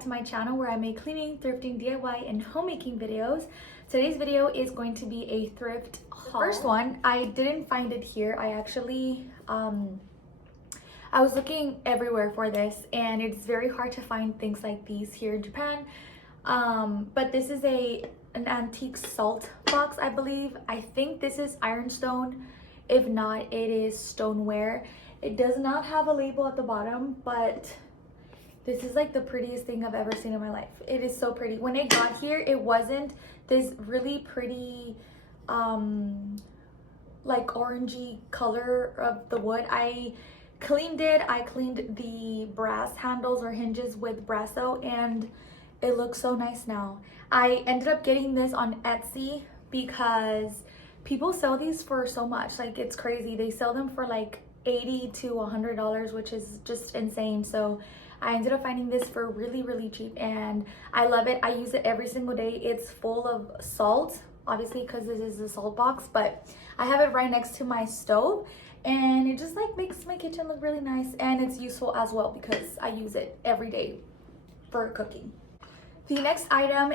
back to my channel where I make cleaning, thrifting, DIY, and homemaking videos. Today's video is going to be a thrift haul. The first one, I didn't find it here. I actually, I was looking everywhere for this, and it's very hard to find things like these here in Japan. But this is an antique salt box, I believe. I think this is ironstone. If not, it is stoneware. It does not have a label at the bottom, but this is like the prettiest thing I've ever seen in my life. It is so pretty. When it got here, it wasn't this really pretty like orangey color of the wood. I cleaned it. I cleaned the brass handles or hinges with Brasso, and it looks so nice now. I ended up getting this on Etsy because people sell these for so much. Like, it's crazy. They sell them for like $80 to $100, which is just insane. So I ended up finding this for really cheap, and I love it. I use it every single day. It's full of salt, obviously, because this is a salt box, but I have it right next to my stove, and it just like makes my kitchen look really nice, and it's useful as well because I use it every day for cooking. The next item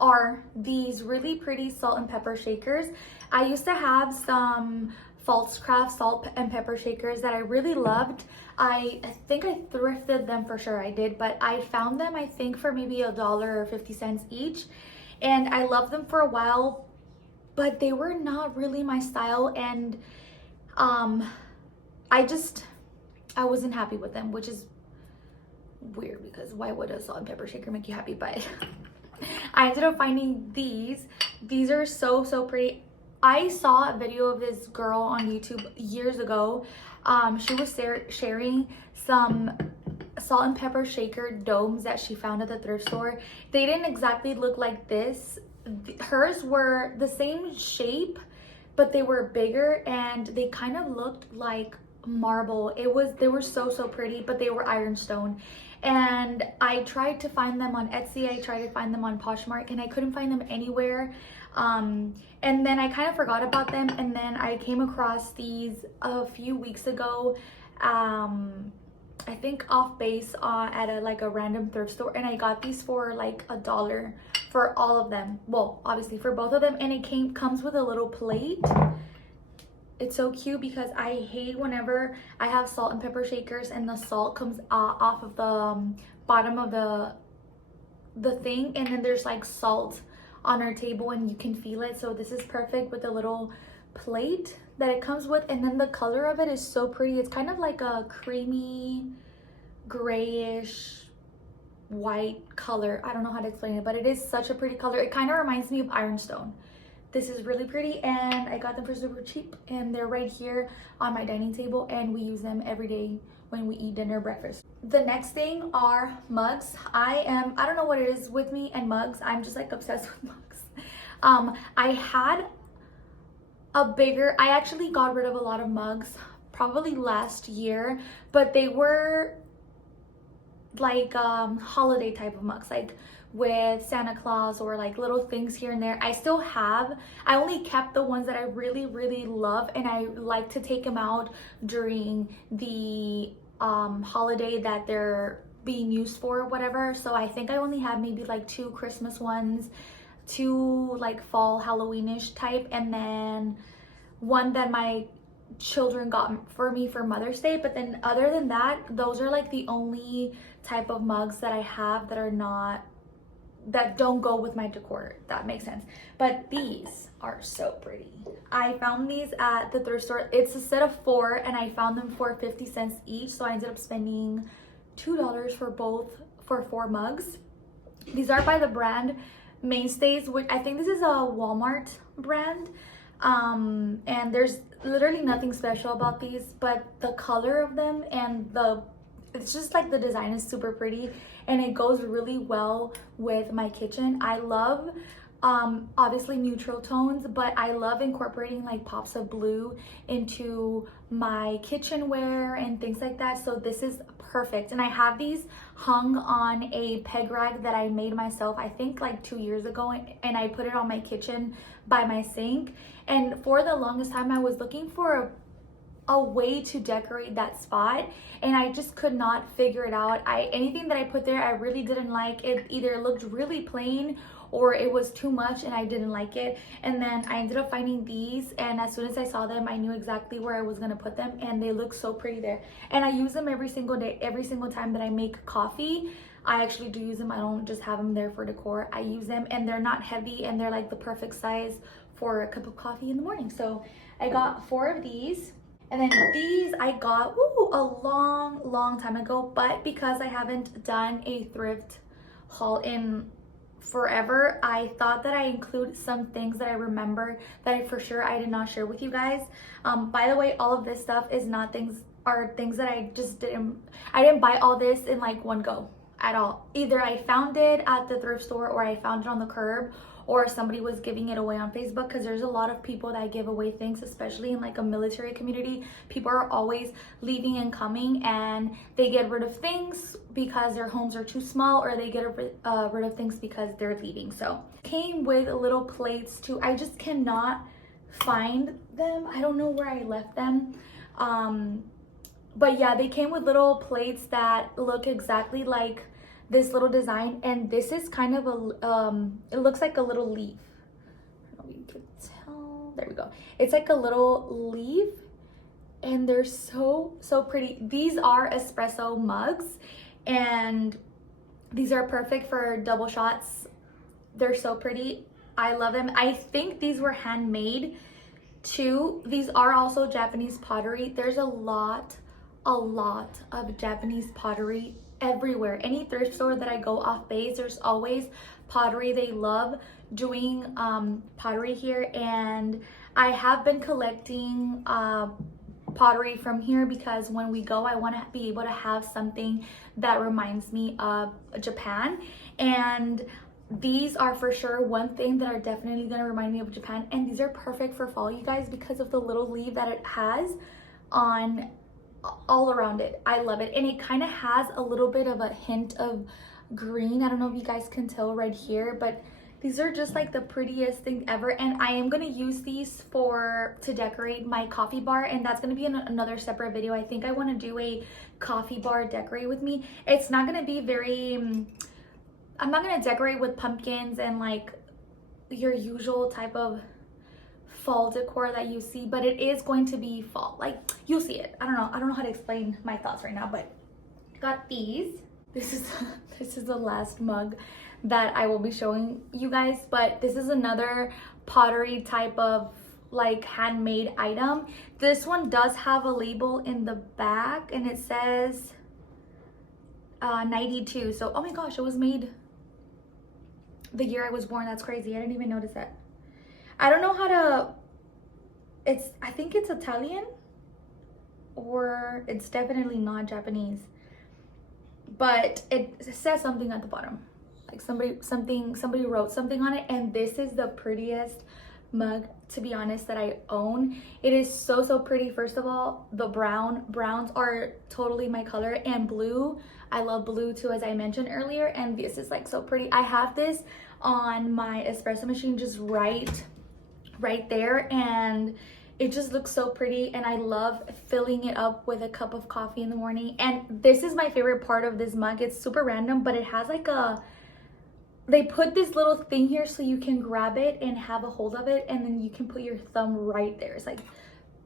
are these really pretty salt and pepper shakers. I used to have some False Craft salt and pepper shakers that I really loved. I think I thrifted them, for sure I did, but I found them, I think, for maybe $1 or 50 cents each, and I loved them for a while, but they were not really my style, and I wasn't happy with them, which is weird because why would a salt and pepper shaker make you happy? But I ended up finding these. These are so pretty. I saw a video of this girl on YouTube years ago. She was sharing some salt and pepper shaker domes that she found at the thrift store. They didn't exactly look like this. Hers were the same shape, but they were bigger, and they kind of looked like marble. They were so pretty, but they were ironstone. And I tried to find them on Etsy. I tried to find them on Poshmark, and I couldn't find them anywhere. And then I kind of forgot about them, and then I came across these a few weeks ago, I think off base at a random thrift store, and I got these for like $1 for all of them. Well, obviously for both of them, and it comes with a little plate. It's so cute because I hate whenever I have salt and pepper shakers and the salt comes off of the bottom of the thing, and then there's like salt on our table and you can feel it. So this is perfect with the little plate that it comes with, and then the color of it is so pretty. It's kind of like a creamy grayish white color. I don't know how to explain it, but it is such a pretty color. It kind of reminds me of ironstone. This is really pretty, and I got them for super cheap, and they're right here on my dining table, and we use them every day when we eat dinner, breakfast. The next thing are mugs. I don't know what it is with me and mugs. I'm just like obsessed with mugs. I actually got rid of a lot of mugs probably last year, but they were like holiday type of mugs, like with Santa Claus or like little things here and there. I only kept the ones that I really love, and I like to take them out during the holiday that they're being used for or whatever. So I think I only have maybe like 2 Christmas ones, 2 like fall Halloweenish type, and then one that my children got for me for Mother's Day. But then other than that, those are like the only type of mugs that I have that don't go with my decor, if that makes sense. But these are so pretty. I found these at the thrift store. It's a set of 4, and I found them for 50 cents each, so I ended up spending $2 for 4 mugs. These are by the brand Mainstays, which I think this is a Walmart brand. And there's literally nothing special about these, but the color of them and it's just like the design is super pretty, and it goes really well with my kitchen. I love obviously neutral tones, but I love incorporating like pops of blue into my kitchenware and things like that. So this is perfect, and I have these hung on a peg rack that I made myself, I think like 2 years ago, and I put it on my kitchen by my sink. And for the longest time I was looking for a way to decorate that spot, and I just could not figure it out. Anything that I put there, I really didn't like. It either looked really plain or it was too much and I didn't like it. And then I ended up finding these, and as soon as I saw them, I knew exactly where I was gonna put them, and they look so pretty there. And I use them every single day. Every single time that I make coffee, I actually do use them. I don't just have them there for decor. I use them, and they're not heavy, and they're like the perfect size for a cup of coffee in the morning. So I got 4 of these. And then these I got a long time ago, but because I haven't done a thrift haul in forever, I thought that I include some things that I remember that I did not share with you guys. By the way, all of this stuff is not things that I didn't buy all this in like one go at all. Either I found it at the thrift store, or I found it on the curb, or somebody was giving it away on Facebook, because there's a lot of people that give away things, especially in like a military community. People are always leaving and coming, and they get rid of things because their homes are too small, or they get rid of things because they're leaving. So came with little plates too. I just cannot find them. I don't know where I left them. But yeah, they came with little plates that look exactly like this little design, and this is kind of it looks like a little leaf. I don't know if you can tell. There we go. It's like a little leaf, and they're so pretty. These are espresso mugs, and these are perfect for double shots. They're so pretty. I love them. I think these were handmade too. These are also Japanese pottery. There's a lot of Japanese pottery everywhere. Any thrift store that I go off base, there's always pottery. They love doing pottery here, and I have been collecting pottery from here because when we go, I want to be able to have something that reminds me of Japan. And these are for sure one thing that are definitely going to remind me of Japan, and these are perfect for fall, you guys, because of the little leaf that it has on all around it. I love it, and it kind of has a little bit of a hint of green. I don't know if you guys can tell right here, but these are just like the prettiest thing ever. And I am going to use these to decorate my coffee bar, and that's going to be in another separate video. I think I want to do a coffee bar decorate with me. It's not going to be very I'm not going to decorate with pumpkins and like your usual type of fall decor that you see, but it is going to be fall. Like, you'll see it. I don't know how to explain my thoughts right now, but got these. This is the last mug that I will be showing you guys, but this is another pottery type of like handmade item. This one does have a label in the back, and it says 92. So oh my gosh, it was made the year I was born. That's crazy. I didn't even notice that. I don't know how to, I think it's Italian, or it's definitely not Japanese, but it says something at the bottom. Like somebody wrote something on it, and this is the prettiest mug, to be honest, that I own. It is so pretty. First of all, the browns are totally my color, and blue, I love blue too, as I mentioned earlier, and this is like so pretty. I have this on my espresso machine just right there, and it just looks so pretty, and I love filling it up with a cup of coffee in the morning. And this is my favorite part of this mug. It's super random, but it has like they put this little thing here so you can grab it and have a hold of it, and then you can put your thumb right there. It's like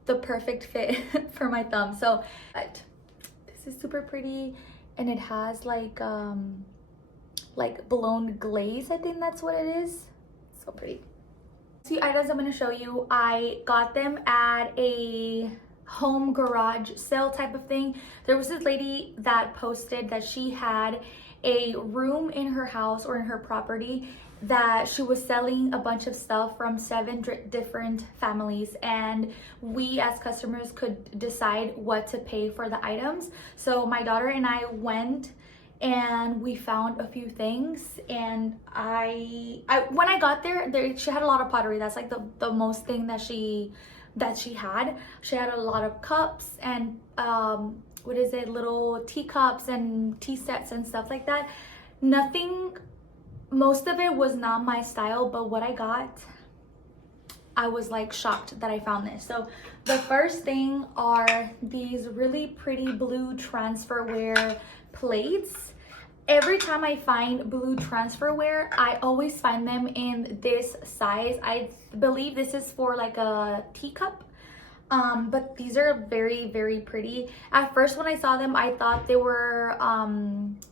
the perfect fit for my thumb. So but this is super pretty, and it has like blown glaze. I think that's what it is. So pretty. See, items I'm going to show you, I got them at a home garage sale type of thing. There was this lady that posted that she had a room in her house or in her property that she was selling a bunch of stuff from 7 different families, and we as customers could decide what to pay for the items. So my daughter and I went and we found a few things, and I when I got there, she had a lot of pottery. That's like the most thing that she had. She had a lot of cups and little teacups and tea sets and stuff like that. Most of it was not my style, but what I got, I was like shocked that I found this. So the first thing are these really pretty blue transferware plates. Every time I find blue transferware, I always find them in this size. I believe this is for like a teacup. But these are very, very pretty. At first when I saw them, I thought they were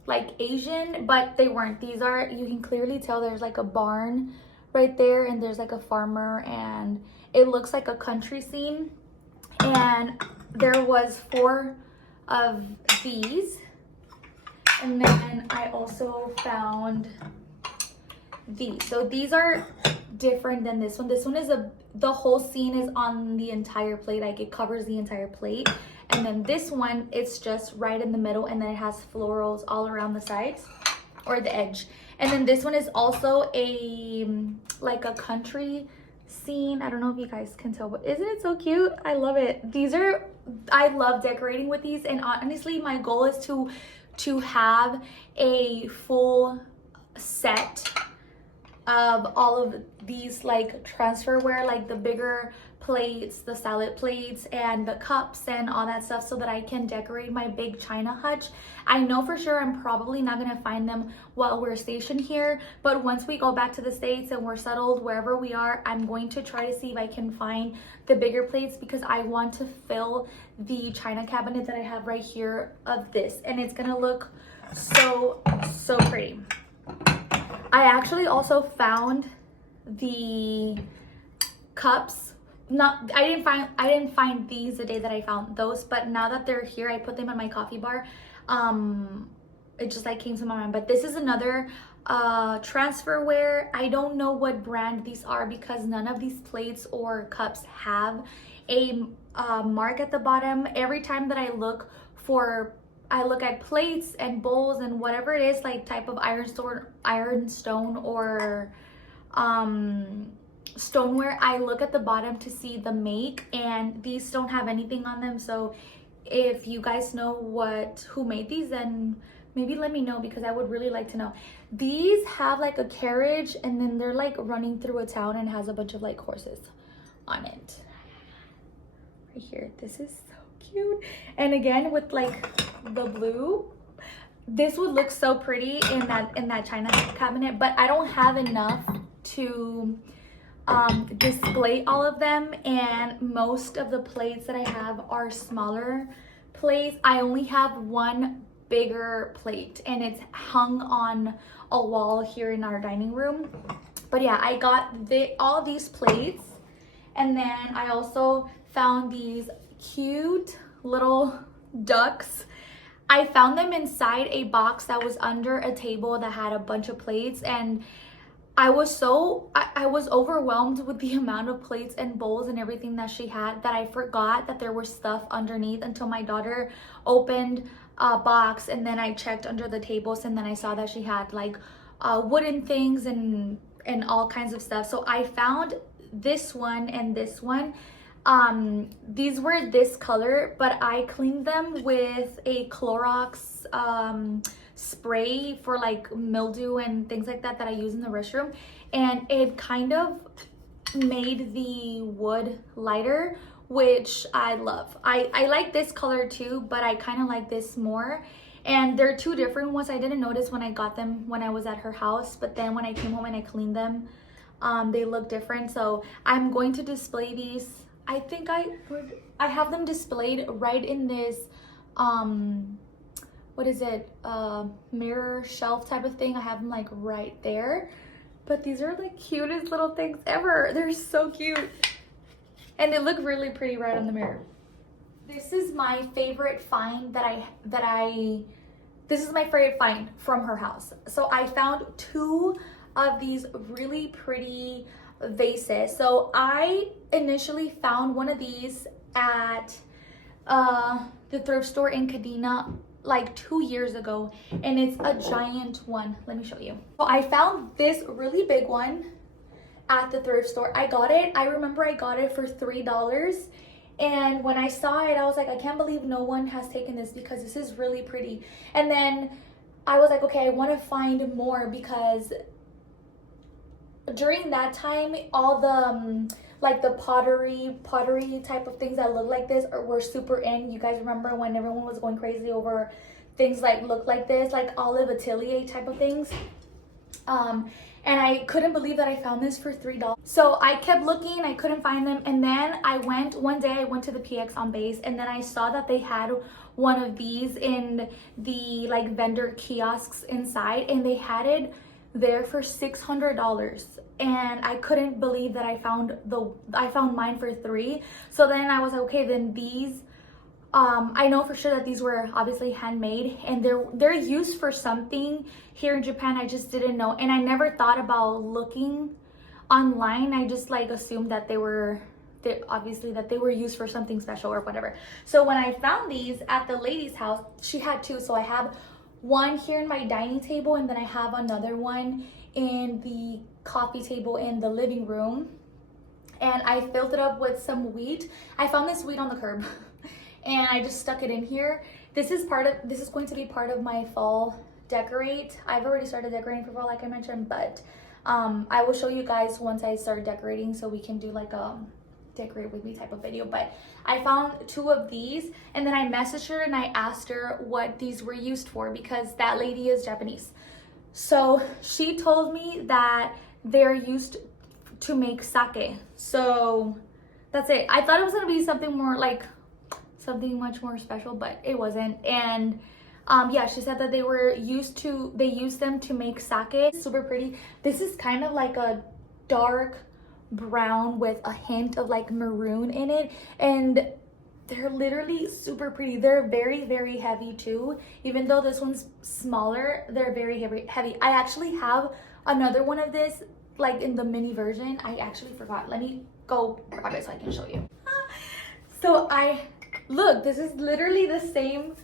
like Asian, but they weren't. These are, you can clearly tell there's like a barn right there, and there's like a farmer, and it looks like a country scene. And there was 4 of these. And then I also found these. So these are different than this one. This one is the whole scene is on the entire plate, like it covers the entire plate. And then this one, it's just right in the middle, and then it has florals all around the sides or the edge. And then this one is also a like a country scene. I don't know if you guys can tell, but isn't it so cute? I love it. These are, I love decorating with these, and honestly my goal is to have a full set of all of these like transferware, like the bigger plates, the salad plates, and the cups and all that stuff, so that I can decorate my big china hutch. I know for sure I'm probably not gonna find them while we're stationed here, but once we go back to the States and we're settled wherever we are, I'm going to try to see if I can find the bigger plates, because I want to fill the china cabinet that I have right here of this, and it's gonna look so pretty. I actually also found the cups. I didn't find these the day that I found those, but now that they're here, I put them in my coffee bar. It just like came to my mind. But this is another transferware. I don't know what brand these are, because none of these plates or cups have a mark at the bottom. Every time that I look at plates and bowls and whatever it is, like type of ironstone or stoneware, I look at the bottom to see the make, and these don't have anything on them. So if you guys know who made these, then maybe let me know, because I would really like to know. These have like a carriage, and then they're like running through a town, and has a bunch of like horses on it right here. This is so cute. And again, with like the blue, this would look so pretty in that china cabinet, but I don't have enough to display all of them, and most of the plates that I have are smaller plates. I only have one bigger plate, and it's hung on a wall here in our dining room. But yeah, I got all these plates, and then I also found these cute little ducks. I found them inside a box that was under a table that had a bunch of plates, and I was overwhelmed with the amount of plates and bowls and everything that she had, that I forgot that there was stuff underneath until my daughter opened a box, and then I checked under the tables, and then I saw that she had like wooden things and all kinds of stuff. So I found this one and this one. These were this color, but I cleaned them with a Clorox spray for like mildew and things like that I use in the restroom, and it kind of made the wood lighter, which I love. I like this color too, but I kind of like this more. And they're two different ones. I didn't notice when I got them when I was at her house, but then when I came home and I cleaned them, they look different. So I'm going to display these. I think I have them displayed right in this what is it, mirror shelf type of thing. I have them like right there. But these are the cutest little things ever. They're so cute, and they look really pretty right on the mirror. This is my favorite find this is my favorite find from her house. So I found 2 of these really pretty vases. So I initially found one of these at the thrift store in Kadena like 2 years ago, and it's a giant one. Let me show you. So I found this really big one at the thrift store. I remember I got it for $3, and when I saw it, I was like, I can't believe no one has taken this, because this is really pretty. And then I was like, okay, I want to find more, because during that time, all the like the pottery type of things that look like this were super in. You guys remember when everyone was going crazy over things like look like this, like olive atelier type of things. And I couldn't believe that I found this for $3. So I kept looking, I couldn't find them, and then one day I went to the PX on base, and then I saw that they had one of these in the like vendor kiosks inside, and they had it there for $600, and I couldn't believe that I found mine for $3. So then I was like, okay, then these I know for sure that these were obviously handmade, and they're used for something here in Japan. I just didn't know, and I never thought about looking online. I just like assumed that they were used for something special or whatever. So when I found these at the lady's house, she had two. So I have one here in my dining table, and then I have another one in the coffee table in the living room. And I filled it up with some wheat. I found this wheat on the curb. And I just stuck it in here. This is going to be part of my fall decorate. I've already started decorating for fall, like I mentioned, but I will show you guys once I start decorating, so we can do like a decorate with me type of video. But I found two of these, and then I messaged her and I asked her what these were used for, because that lady is Japanese. So she told me that they're used to make sake. So that's it. I thought it was gonna be something more like something much more special, but it wasn't. And yeah, she said that they used them to make sake. Super pretty. This is kind of like a dark brown with a hint of like maroon in it, and they're literally super pretty. They're very, very heavy too. Even though this one's smaller, they're very heavy. I actually have another one of this, like in the mini version. I actually forgot. Let me go grab it so I can show you. So look, this is literally the same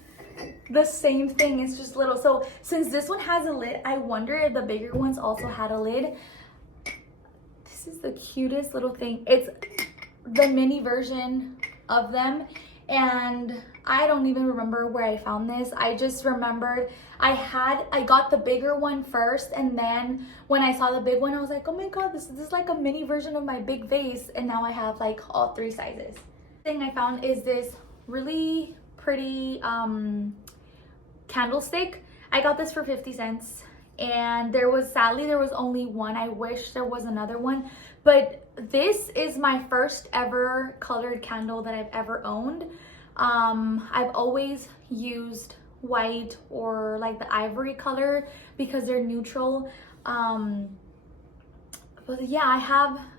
thing. It's just little. So since this one has a lid, I wonder if the bigger ones also had a lid. This is the cutest little thing. It's the mini version of them, and I don't even remember where I found this. I just remembered I got the bigger one first, and then when I saw the big one, I was like, oh my god, this is like a mini version of my big vase, and now I have like all three sizes. Thing I found is this really pretty candlestick. I got this for 50 cents, and sadly there was only one. I wish there was another one, but this is my first ever colored candle that I've ever owned. I've always used white or like the ivory color because they're neutral. But yeah,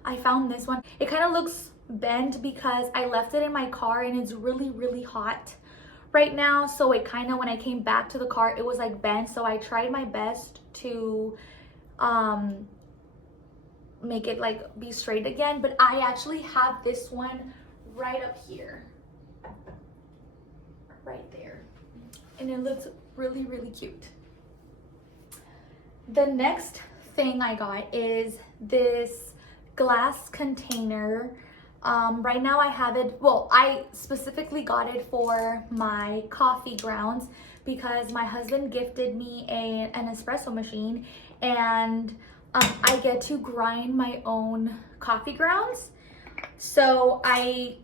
I found this one. It kind of looks bent because I left it in my car, and it's really, really hot right now. So it kind of, when I came back to the car, it was like bent. So I tried my best to make it like be straight again. But I actually have this one right up here, right there, and it looks really, really cute. The next thing I got is this glass container. Right now I have it, well, I specifically got it for my coffee grounds because my husband gifted me an espresso machine, and I get to grind my own coffee grounds. So I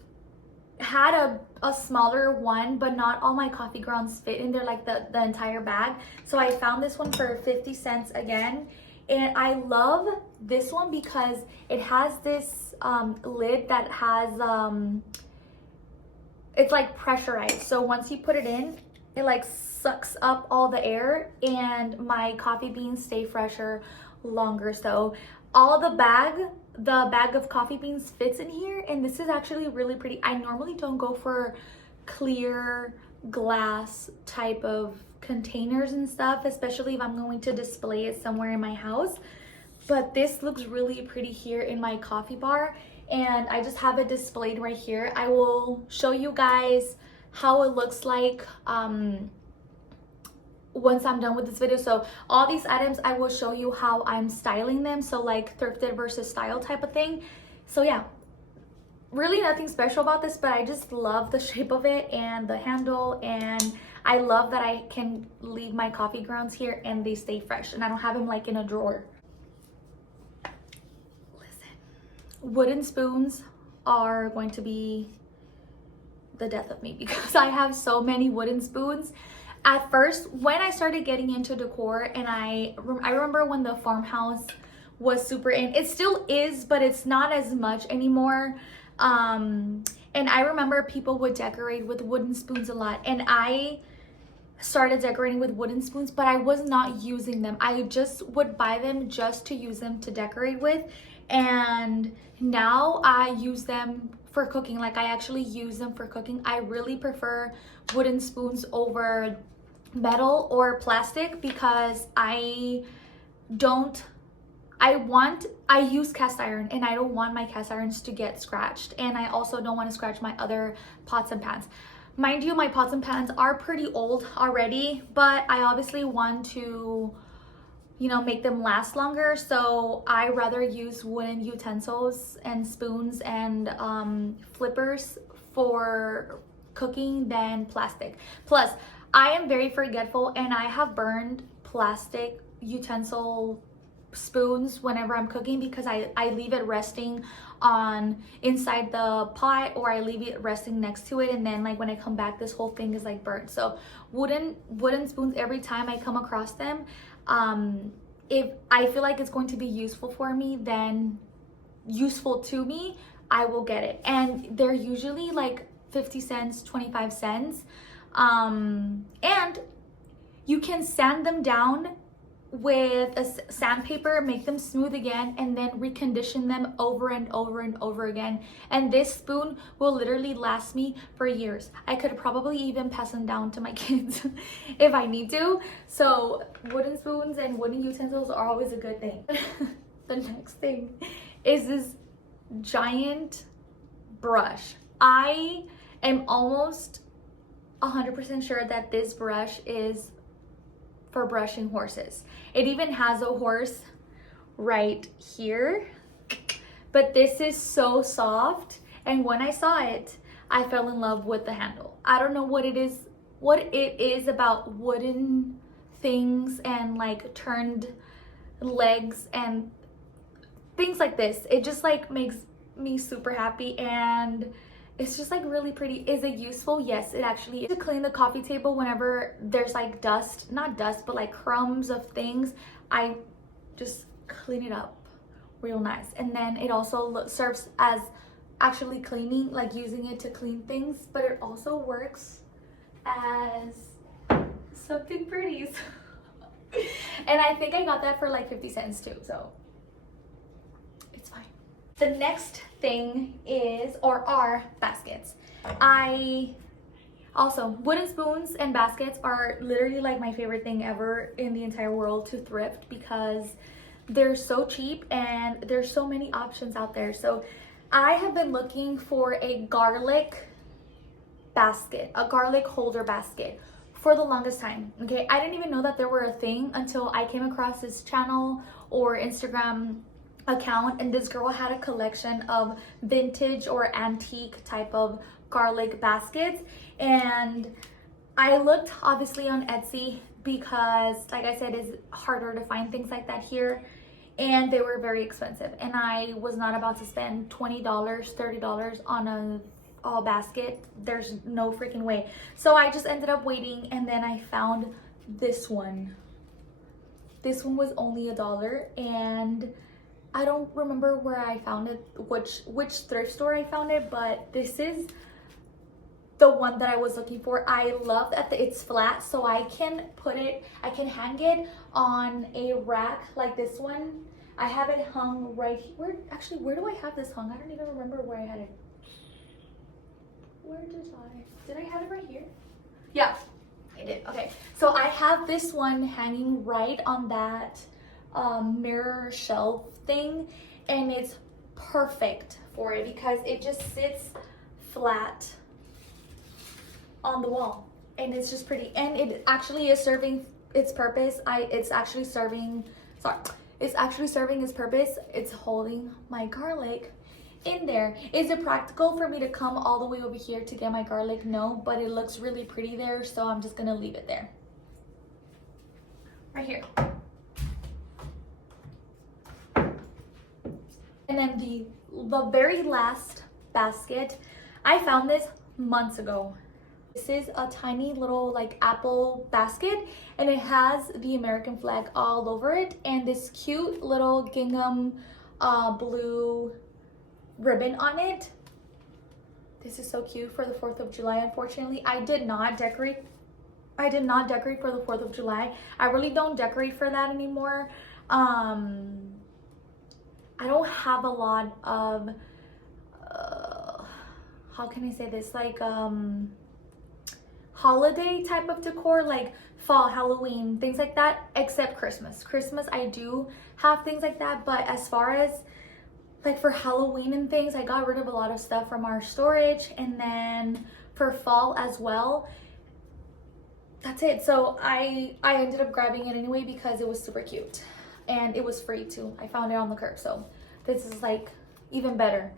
had a smaller one, but not all my coffee grounds fit in there, like the entire bag. So I found this one for 50 cents again. And I love this one because it has this lid that has, it's like pressurized. So once you put it in, it like sucks up all the air, and my coffee beans stay fresher longer. So all the bag of coffee beans fits in here, and this is actually really pretty. I normally don't go for clear glass type of containers and stuff, especially if I'm going to display it somewhere in my house, but this looks really pretty here in my coffee bar, and I just have it displayed right here. I will show you guys how it looks like once I'm done with this video. So all these items, I will show you how I'm styling them, so like thrifted versus style type of thing. So yeah, really nothing special about this, but I just love the shape of it and the handle, and I love that I can leave my coffee grounds here and they stay fresh, and I don't have them like in a drawer. wooden spoons are going to be the death of me because I have so many wooden spoons. At first, when I started getting into decor, and I remember when the farmhouse was super in, it still is, but it's not as much anymore. And I remember people would decorate with wooden spoons a lot, and I started decorating with wooden spoons, but I was not using them. I just would buy them just to use them to decorate with, and now I use them for cooking. Like, I actually use them for cooking. I really prefer wooden spoons over metal or plastic because I use cast iron, and I don't want my cast irons to get scratched, and I also don't want to scratch my other pots and pans. Mind you, my pots and pans are pretty old already, but I obviously want to, you know, make them last longer, so I rather use wooden utensils and spoons and flippers for cooking than plastic. Plus, I am very forgetful, and I have burned plastic utensil spoons whenever I'm cooking because I leave it resting on inside the pot, or I leave it resting next to it, and then like when I come back, this whole thing is like burnt. So wooden spoons, every time I come across them, if I feel like it's going to be useful for me, then useful to me, I will get it. And they're usually like 50 cents, 25 cents. And you can sand them down with a sandpaper, make them smooth again, and then recondition them over and over and over again. And this spoon will literally last me for years. I could probably even pass them down to my kids if I need to. So wooden spoons and wooden utensils are always a good thing. The next thing is this giant brush. I am almost 100% sure that this brush is for brushing horses. It even has a horse right here, but this is so soft, and when I saw it, I fell in love with the handle. I don't know what it is about wooden things and like turned legs and things like this. It just like makes me super happy, and it's just like really pretty. Is it useful? Yes, it actually is. To clean the coffee table whenever there's like dust, not dust, but like crumbs of things, I just clean it up real nice. And then it also serves as actually cleaning, like using it to clean things, but it also works as something pretty. And I think I got that for like 50 cents too, so it's fine. The next thing are baskets. Wooden spoons and baskets are literally like my favorite thing ever in the entire world to thrift because they're so cheap and there's so many options out there. So I have been looking for a garlic basket, a garlic holder basket for the longest time. Okay, I didn't even know that there were a thing until I came across this channel or Instagram account, and this girl had a collection of vintage or antique type of garlic baskets. And I looked obviously on Etsy because, like I said, it's harder to find things like that here, and they were very expensive, and I was not about to spend $20, $30 on a basket. There's no freaking way. So I just ended up waiting, and then I found this one. This one was only $1, and I don't remember where I found it, which thrift store I found it, but this is the one that I was looking for. I love that it's flat, so I can hang it on a rack like this one. I have it hung right here. Where do I have this hung? I don't even remember where I had it. Did I have it right here? Yeah, I did. Okay, so I have this one hanging right on that mirror shelf thing, and it's perfect for it because it just sits flat on the wall, and it's just pretty, and it actually is serving its purpose. It's actually serving its purpose. It's holding my garlic in there. Is it practical for me to come all the way over here to get my garlic? No, but it looks really pretty there, so I'm just gonna leave it there. Right here. And then the the very last basket. I found this months ago. This is a tiny little like apple basket, and it has the American flag all over it and this cute little gingham blue ribbon on it. This is so cute for the 4th of July. Unfortunately, I did not decorate for the 4th of July. I really don't decorate for that anymore. I don't have a lot of how can I say this, like holiday type of decor, like fall, Halloween, things like that, except Christmas. I do have things like that, but as far as like for Halloween and things, I got rid of a lot of stuff from our storage, and then for fall as well, that's it. So I ended up grabbing it anyway because it was super cute and it was free too. I found it on the curb, so this is like even better.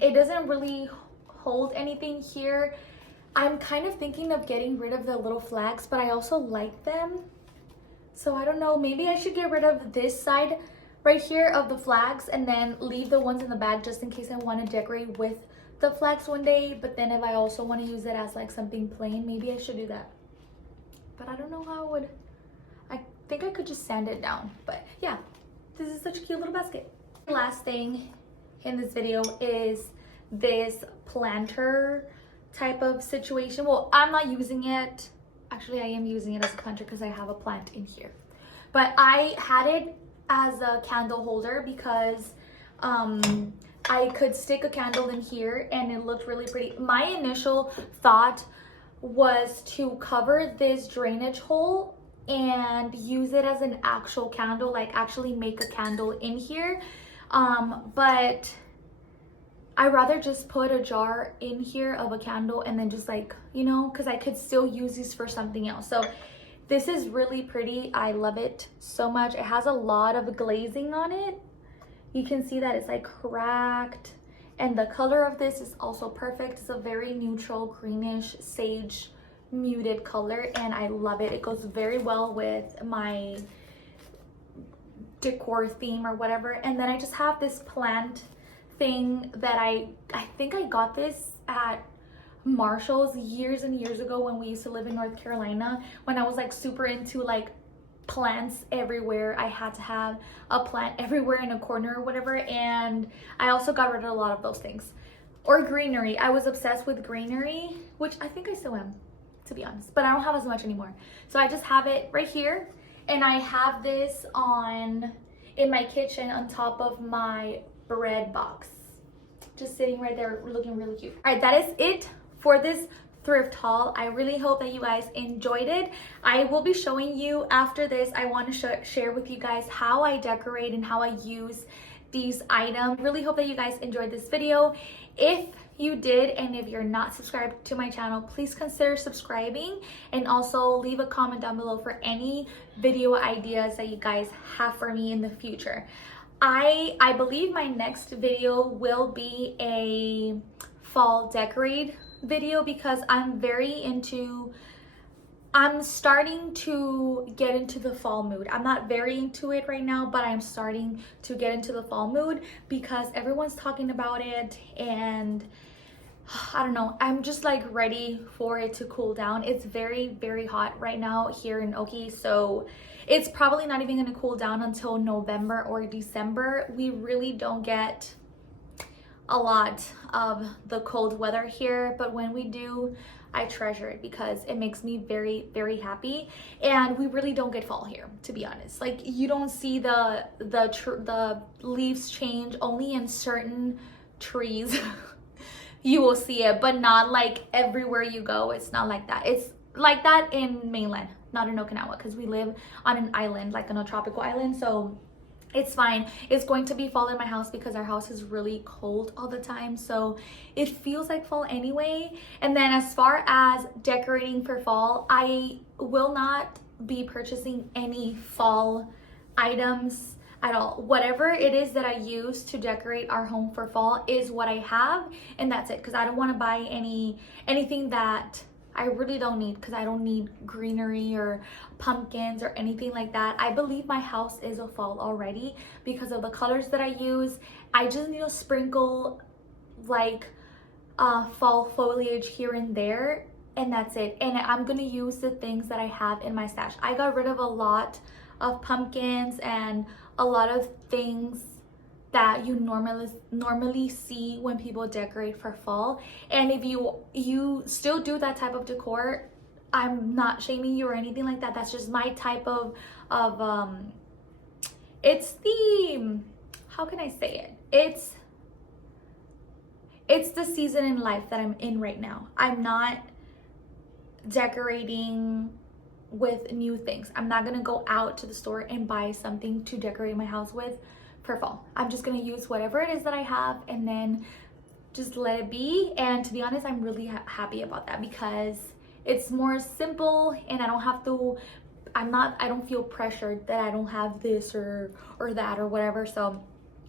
It doesn't really hold anything here. I'm kind of thinking of getting rid of the little flags, but I also like them. So I don't know, maybe I should get rid of this side right here of the flags and then leave the ones in the bag just in case I want to decorate with the flags one day. But then if I also want to use it as like something plain, maybe I should do that. But I don't know how I would. I think I could just sand it down. But yeah, this is such a cute little basket. Last thing in this video is this planter type of situation. Well, I'm not using it. Actually, I am using it as a planter because I have a plant in here. But I had it as a candle holder because I could stick a candle in here and it looked really pretty. My initial thought was to cover this drainage hole and use it as an actual candle, like actually make a candle in here. But I'd rather just put a jar in here of a candle and then just like, you know, because I could still use these for something else. So this is really pretty. I love it so much. It has a lot of glazing on it. You can see that it's like cracked, and the color of this is also perfect. It's a very neutral greenish sage muted color, and I love it. It goes very well with my decor theme or whatever. And then I just have this plant thing that I think I got this at Marshall's years and years ago when we used to live in North Carolina, when I was like super into like plants everywhere. I had to have a plant everywhere in a corner or whatever, and I also got rid of a lot of those things. Or greenery. I was obsessed with greenery, which I think I still am, to be honest, but I don't have as much anymore. So I just have it right here, and I have this in my kitchen on top of my bread box, just sitting right there looking really cute. All right, that is it for this thrift haul. I really hope that you guys enjoyed it. I will be showing you after this. I want to share with you guys how I decorate and how I use these items. Really hope that you guys enjoyed this video. If you did, and if you're not subscribed to my channel, please consider subscribing, and also leave a comment down below for any video ideas that you guys have for me in the future. I believe my next video will be a fall decorate video because I'm starting to get into the fall mood. I'm not very into it right now, but I'm starting to get into the fall mood because everyone's talking about it, and I don't know, I'm just like ready for it to cool down. It's very, very hot right now here in Okie, so it's probably not even going to cool down until November or December. We really don't get a lot of the cold weather here, but when we do, I treasure it because it makes me very, very happy. And we really don't get fall here, to be honest. Like, you don't see the leaves change. Only in certain trees you will see it, but not like everywhere you go. It's not like that. It's like that in mainland, not in Okinawa, because we live on an island, like on a tropical island, so it's fine. It's going to be fall in my house because our house is really cold all the time, so it feels like fall anyway. And then as far as decorating for fall, I will not be purchasing any fall items at all. Whatever it is that I use to decorate our home for fall is what I have, and that's it, because I don't want to buy anything that I really don't need, because I don't need greenery or pumpkins or anything like that. I believe my house is a fall already because of the colors that I use. I just need to sprinkle like fall foliage here and there, and that's it. And I'm gonna use the things that I have in my stash. I got rid of a lot of pumpkins and a lot of things that you normally see when people decorate for fall. And if you still do that type of decor, I'm not shaming you or anything like that. That's just my type of it's the, how can I say it, it's the season in life that I'm in right now. I'm not decorating with new things. I'm not gonna go out to the store and buy something to decorate my house with for fall. I'm just gonna use whatever it is that I have and then just let it be. And to be honest, I'm really happy about that because it's more simple and I don't have to, I don't feel pressured that I don't have this or that or whatever. So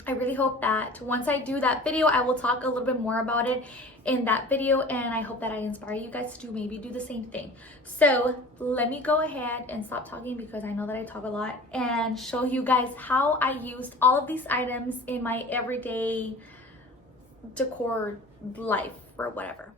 I really hope that once I do that video, I will talk a little bit more about it in that video, and I hope that I inspire you guys to maybe do the same thing. So let me go ahead and stop talking because I know that I talk a lot, and show you guys how I used all of these items in my everyday decor life or whatever.